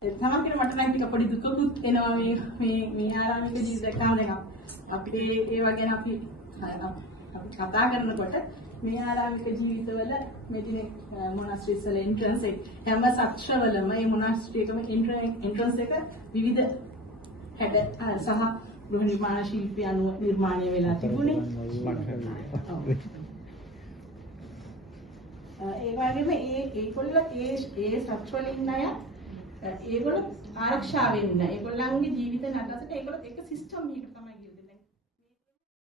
සමහර මට නම් ටික පොඩි දුකකුත් එනවා මේ ආරාමික ජීවිතයකම දැන් අපේ ඒවා ගැන අපි කතා කරනකොට මේ ආරාමික ජීවිතවල මෙදින මොනාස්ට්‍රීස් වල එන්ට්‍රන්ස් එක හැම සත්‍රවලම මේ මොනාස්ට්‍රී එකම එන්ට්‍රන්ස් එක විවිධ හැඩ සහ ගෘහ නිර්මාණ ශිල්පී අනුව නිර්මාණය වෙලා තිබුණේ. ඒ වගේම ඒගොල්ලෝ ඒ සත්‍ර වල ඉන්න අය ඒගොල්ලෝ ආරක්ෂා වෙන්න ඒගොල්ලන්ගේ ජීවිත නඩතට ඒගොල්ලෝ එක සිස්ටම් එකක තමයි